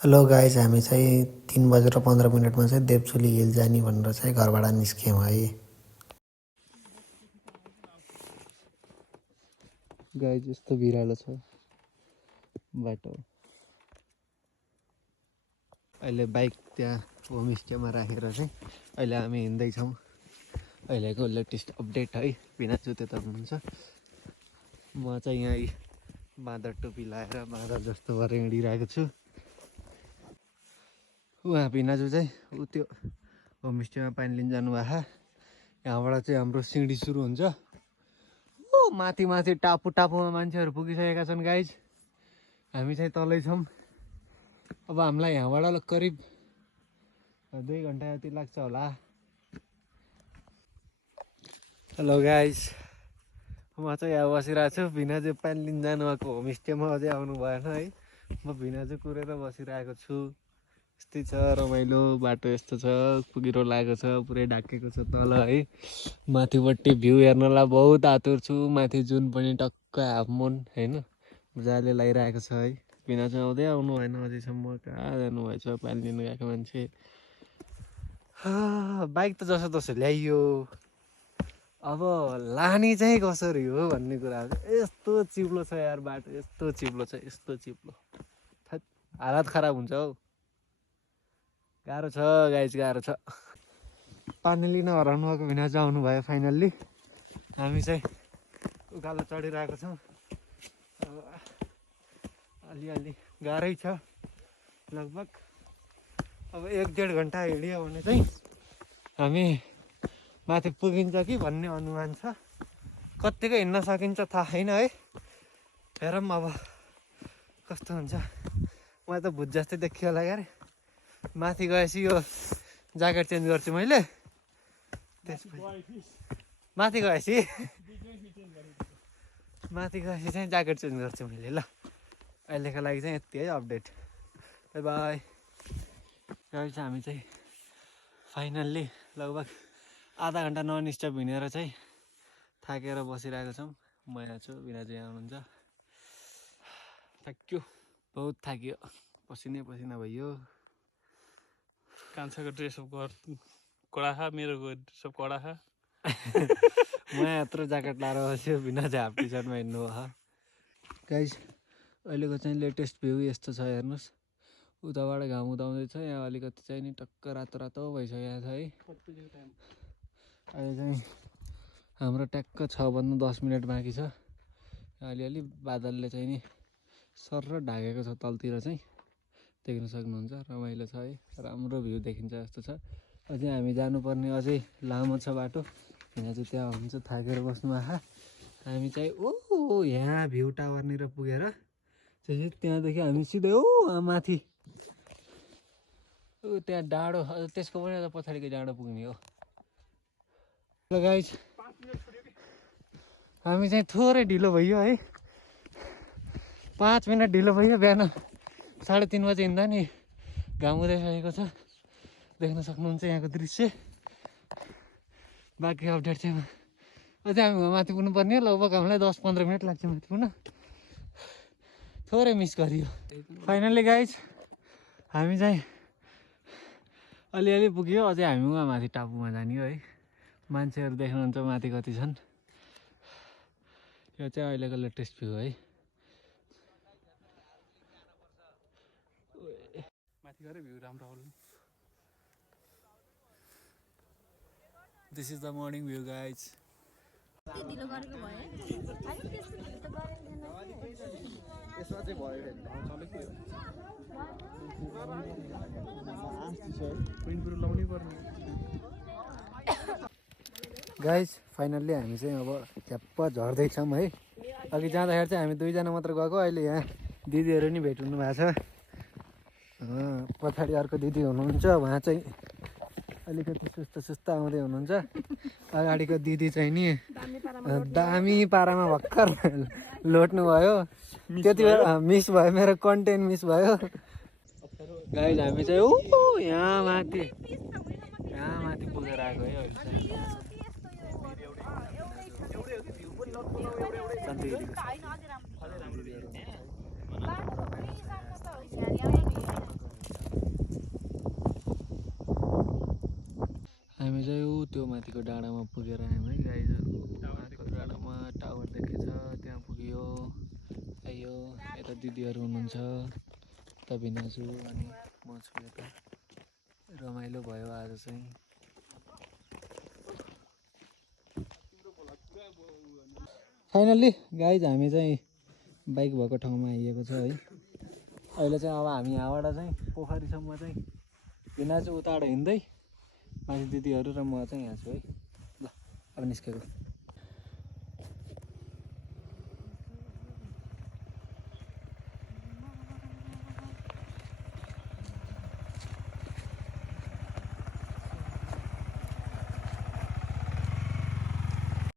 Hello guys, हामी चाहिँ 3:15 चाहिँ देवचुली हिल जाने भनेर चाहिँ घरबाट निस्क्यौँ है। गाइज यस्तो भिरालो छ बाटो। अहिले बाइक त्यहाँ होमस्टेमा राखेर चाहिँ अहिले हामी हिँड्दैछौँ। अहिलेको लेटेस्ट अपडेट है। पिनाजु त्यता हुनुहुन्छ, म चाहिँ यहाँ बाँदर टोपी लाएर बाँदर जस्तो भएर हिँडिरहेको छु। उहाँ पिनाजु चाहिँ ऊ त्यो होमस्टेमा पानी लिन जानुभएको। यहाँबाट चाहिँ हाम्रो सिँढी सुरु हुन्छ। ओ माथि माथि टापुमा मान्छेहरू पुगिसकेका छन् गाइज। हामी चाहिँ तलै छौँ। अब हामीलाई यहाँबाट करिब 2 घन्टा जति लाग्छ होला। हेलो गाइज, म चाहिँ यहाँ बसिरहेको छु। भिनाजु पानी लिन जानुभएको होमस्टेमा अझै आउनु भएन है। म भिनाजु कुरेर बसिरहेको छु। यस्तै छ रमाइलो बाटो, यस्तो छ कुहिरो लागेको छ, पुरै ढाकेको छ तल है। माथिपट्टि भ्यू हेर्नलाई बहुत आतुर छु। माथि जुन पनि टक्क हाफमुन होइन मजाले लगाइरहेको छ है। भिनाजु आउँदै आउनु भएन अझैसम्म, कहाँ जानुभएछ पानी लिनु गएको मान्छे। बाइक त जसो तसो ल्याइयो, अब लाने चाहिँ कसरी हो भन्ने कुरा। यस्तो चिप्लो छ यार बाटो, यस्तो चिप्लो छ, यस्तो चिप्लो। हालत खराब हुन्छ हौ। गाह्रो छ गाइज, गाह्रो छ। पानी लिन हराउनु भएको भिनाजु आउनु भयो फाइनल्ली। हामी चाहिँ उकालो चढिरहेको छौँ। अब अलिअलि गाह्रै छ। लगभग अब 1-1.5 घन्टा हिँड्यो भने चाहिँ हामी माथि पुगिन्छ कि भन्ने अनुमान छ। कत्तिको हिँड्न सकिन्छ थाहा छैन है। हेरौँ अब कस्तो हुन्छ। मलाई त भुत जस्तै देखियो होला यार। माथि गएपछि यो ज्याकेट चेन्ज गर्छु मैले। माथि गएपछि चाहिँ ज्याकेट चेन्ज गर्छु मैले। ल अहिलेको लागि चाहिँ यति है अपडेट। By by guys. हामी चाहिँ फाइनल्ली लगभग आधा घन्टा नन स्टप हिँडेर चाहिँ थाकेर बसिरहेको छौँ। म यहाँ छु, भिनाजु यहाँ हुनुहुन्छ। थाक्यो, बहुत थाक्यो, पसिना भयो। कान्छाको ड्रेसअप कडा खा, मेरो ड्रेसअप कडा खा। म यत्रो ज्याकेट लाएर बस्यो, भिनाजु हाफ टी सर्टमा हिँड्नु भयो। गाइस अहिलेको चाहिँ लेटेस्ट भ्यू यस्तो छ हेर्नुहोस्। उताबाट घाम उदाउँदैछ, यहाँ अलिकति चाहिँ नि टक्क रातो भइसकेको छ है। अहिले चाहिँ हाम्रो ट्याक्क 6:10 बाँकी छ। अलिअलि बादलले चाहिँ नि सर्र ढाकेको छ तलतिर चाहिँ, देख्न सक्नुहुन्छ। रमाइलो छ है, राम्रो भ्यू देखिन्छ जस्तो छ। अझै हामी जानुपर्ने अझै लामो छ बाटो। भिनाजु त्यहाँ हुन्छ, थाकेर बस्नु आहा। हामी चाहिँ ओ यहाँ भ्यू टावरनिर पुगेर चाहिँ त्यहाँदेखि हामी सिधै माथि त्यहाँ डाँडो, त्यसको पनि अझ पछाडिको डाँडो पुग्ने हो। ल गाइस, हामी चाहिँ थोरै ढिलो भयो है। 5 मिनट ढिलो भयो। बिहान 3:30 बजे हिँड्दा नि घाम उदाइसकेको छ, देख्न सक्नुहुन्छ यहाँको दृश्य। बाँकी अपडेट चाहिँ अझै हामी माथि पुग्नु पर्ने हो। लगभग हामीलाई 10-15 मिनट लाग्छ माथि पुग्न। थोरै मिस गरियो। फाइनल्ली गाइज हामी चाहिँ अलिअलि पुग्यो। अझै हामी उहाँ माथि टापुमा जाने हो है। मान्छेहरू देख्नुहुन्छ माथि कति छन्। यो चाहिँ अहिलेको लेटेस्ट भ्यू है। माथि गएर भ्यू राम्रो आउनु। This is the morning view guys. Guys finally हामी चाहिँ अब झ्याप्प झर्दैछौँ है। अघि जाँदाखेरि चाहिँ हामी 2जना मात्र गएको। अहिले यहाँ दिदीहरू नि भेट हुनु भएको छ। पछाडि अर्को दिदी हुनुहुन्छ, उहाँ चाहिँ अलिकति सुस्त आउँदै हुनुहुन्छ। अगाडिको दिदी चाहिँ नि दामी पारामा भर्खर लोट्नु भयो। त्यति बेला मिस भयो, मेरो कन्टेन्ट मिस भयो। गाइज हामी चाहिँ यहाँ माथि पुगेर आएको है। हामी चाहिँ ऊ त्यो माथिको डाँडामा पुगेर आयौँ है गाइजहरू। उहाँको डाँडामा टावर देखेछ, त्यहाँ पुग्यो आयो। यता दिदीहरू हुनुहुन्छ, यता भिनाजु अनि म छु यता। रमाइलो भयो आज चाहिँ। फाइनल्ली गाइज हामी चाहिँ बाइक भएको ठाउँमा आइएको छ है। अहिले चाहिँ अब हामी यहाँबाट चाहिँ पोखरीसम्म चाहिँ भिनाजु उताबाट हिँड्दै, माथि दिदीहरू र म चाहिँ यहाँ छु है। ल अब निस्केको।